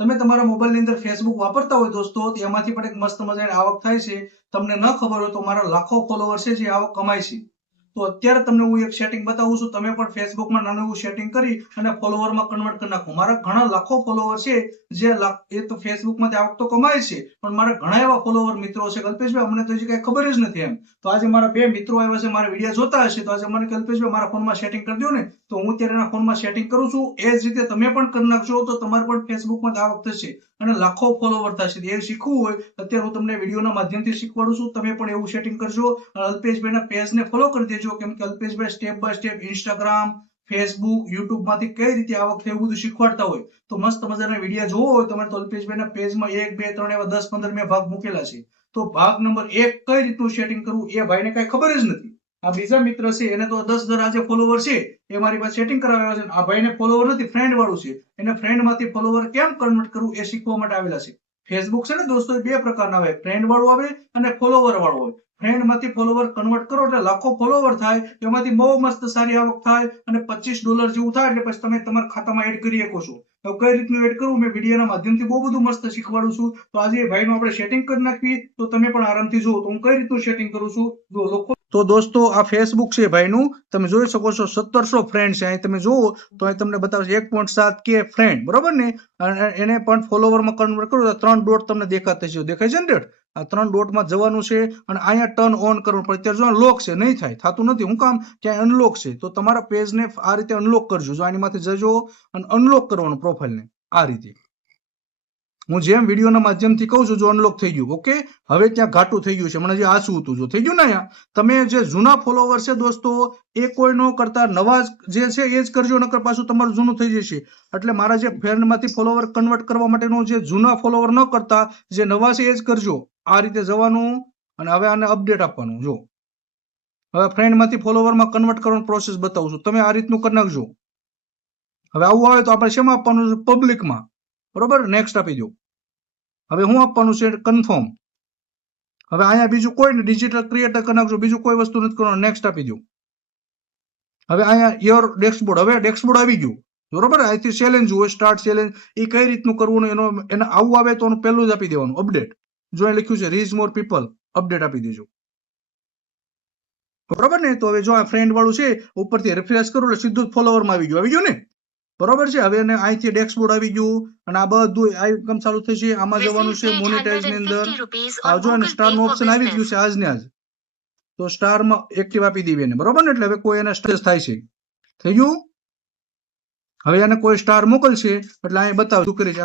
તમે તમારા મોબાઈલની અંદર ફેસબુક વાપરતા હોય દોસ્તો, તો એમાંથી પણ એક મસ્ત મજાની આવક થાય છે. તમને ન ખબર હોય તો મારા લાખો ફોલોવર છે જે આવક કમાય છે. તો અત્યારે તમને હું એક સેટિંગ બતાવું છું. તમે પણ ફેસબુકમાં નાનું એવું સેટિંગ કરી અને ફોલોવરમાં કન્વર્ટ કરી નાખો. મારા ઘણા લાખો ફોલોવર છે જે એ તો ફેસબુકમાંથી આવક તો કમાય છે, પણ મારા ઘણા એવા ફોલોવર મિત્રો છે કલ્પેશભાઈ, અમને તો હજી કઈ ખબર જ નથી એમ. તો આજે મારા બે મિત્રો આવ્યા છે, મારા વિડીયો જોતા હશે, તો આજે મને કલ્પેશભાઈ મારા ફોનમાં સેટિંગ કરી દો ને. તો હું અત્યારે એના ફોનમાં સેટિંગ કરું છું. એ જ રીતે તમે પણ કરી નાખજો તો તમારે પણ ફેસબુકમાં આવક થશે અને લાખો ફોલોવર થશે. એ શીખવું હોય અત્યારે હું તમને વિડીયોના માધ્યમથી શીખવાડું છું. તમે પણ એવું સેટિંગ કરજો. અલ્પેશભાઈના પેજને ફોલો કરી દેજો, કેમ કે Alpeshbhai step by step Instagram, Facebook, YouTube માંથી કઈ રીતે આવક થાય એવું બધું શીખવાડતા હોય. તો મસ્ત મજાના વિડીયો જોવો હોય તમારે તો અલ્પેશભાઈના પેજમાં 1, 2, 3 એવા 10, 15 મેં ભાગ મૂકેલા છે. તો ભાગ નંબર 1 કઈ રીતનું સેટિંગ કરવું એ ભાઈને કઈ ખબર જ નથી. આ બીજા મિત્ર છે, એને તો 10 આજે ફોલોવર છે, એ મારી પાસે સેટિંગ કરાવ્યા છે. આ ભાઈને ફોલોવર નથી, ફ્રેન્ડ વાળું છે. એને ફ્રેન્ડ માંથી ફોલોવર કેમ કન્વર્ટ કરવું એ શીખવા માટે આવેલા છે. ફેસબુક છે ને દોસ્તો, બે પ્રકારના આવે, ફ્રેન્ડ વાળું આવે અને ફોલોવર વાળું આવે. ફ્રેન્ડ માંથી ફોલોવર કન્વર્ટ કરો એટલે લાખો ફોલોવર થાય, એમાંથી બહુ મસ્ત સારી આવક થાય અને $25 જેવું થાય એટલે પછી તમે તમારા ખાતામાં એડ કરી શકો છો. તો કઈ રીતનું એડ કરવું મેં વિડીયોના માધ્યમથી બહુ બધું મસ્ત શીખવાડું છું. તો આજે ભાઈનું આપણે સેટિંગ કરી નાખીએ, તો તમે પણ આરામથી જુઓ તો હું કઈ રીતનું સેટિંગ કરું છું. જો લોકો તો દોસ્તો આ ફેસબુક છે ભાઈનું, તમે જોઈ શકો છો 1700 ફ્રેન્ડ છે. અહીં તમે જુઓ તો અહીં તમને બતાવશે 1.7K ફ્રેન્ડ, બરોબર ને. એને પણ ફોલોવરમાં કન્વર્ટ કરો તો 3 ડોટ તમને દેખાતા છે, દેખાય છે ને? આ 3 ડોટમાં જવાનું છે અને અહીંયા ટર્ન ઓન કરવું. પણ અત્યારે જો લોક છે, નહીં થાય, થતું નથી. હું કામ? ક્યાંય અનલોક છે. તો તમારા પેજને આ રીતે અનલોક કરજો. જો આનીમાંથી જજો અને અનલોક કરવાનું પ્રોફાઇલને આ રીતે. હું જેમ વિડીયોના માધ્યમથી કહું છું, જો અનલોક થઈ ગયું, ઓકે. હવે ત્યાં ઘાટું થઈ ગયું છે, મને જે આસું હતું, જો થઈ ગયું ને અહીંયા. તમે જે જૂના ફોલોવર છે દોસ્તો, એ કોઈ ન કરતા નવા જે છે એ જ કરજો, નકર પાછું તમારું જૂનું થઈ જશે. એટલે મારા જે ફ્રેન્ડમાંથી ફોલોવર કન્વર્ટ કરવા માટેનું જે જૂના ફોલોવર ન કરતા જે નવા છે એ જ કરજો. આ રીતે જવાનું અને હવે આને અપડેટ આપવાનું. જો હવે ફ્રેન્ડમાંથી ફોલોવરમાં કન્વર્ટ કરવાનું પ્રોસેસ બતાવું છું, તમે આ રીતનું કરી નાખજો. હવે આવું આવે તો આપણે શેમાં આપવાનું છે? પબ્લિકમાં, બરોબર. નેક્સ્ટ આપી દો. હવે હું આપવાનું છે? કન્ફર્મ. હવે અહીંયા બીજું કોઈ ને ડિજિટલ ક્રિએટર કરી નાખજો, બીજું કોઈ વસ્તુ નથી કરવાનું. નેક્સ્ટ આપી દો. હવે અહીંયા યોર ડેશબોર્ડ, હવે ડેશબોર્ડ આવી ગયું, બરોબર. અહીંથી ચેલેન્જ હોય, સ્ટાર્ટ ચેલેન્જ, એ કઈ રીતનું કરવું ને એને આવું આવે તો પહેલું જ આપી દેવાનું અપડેટ. જો અહીં લખ્યું છે રીચ મોર પીપલ, અપડેટ આપી દેજો, બરોબર ને. તો હવે જો આ ફ્રેન્ડ વાળું છે, ઉપરથી રિફ્રેશ કરું એટલે સીધું જ ફોલોવરમાં આવી ગયું ને, બરોબર છે. હવે અહીંથી ડેશબોર્ડ આવી ગયું અને આ બધું આ કામ ચાલુ થશે. આમાં જવાનું છે મોનેટાઇઝ ની અંદર. આવજો અને સ્ટાર નું ઓપ્શન આવી ગયું છે આજ ને આજ. તો સ્ટારમાં એક્ટિવ આપી દેવી એને, બરોબર ને. એટલે હવે કોઈ એને સ્ટ્રેસ થાય છે, થઈ ગયું. હવે એને કોઈ સ્ટાર મોકલશે એટલે અહીં બતાવ શું કરે છે.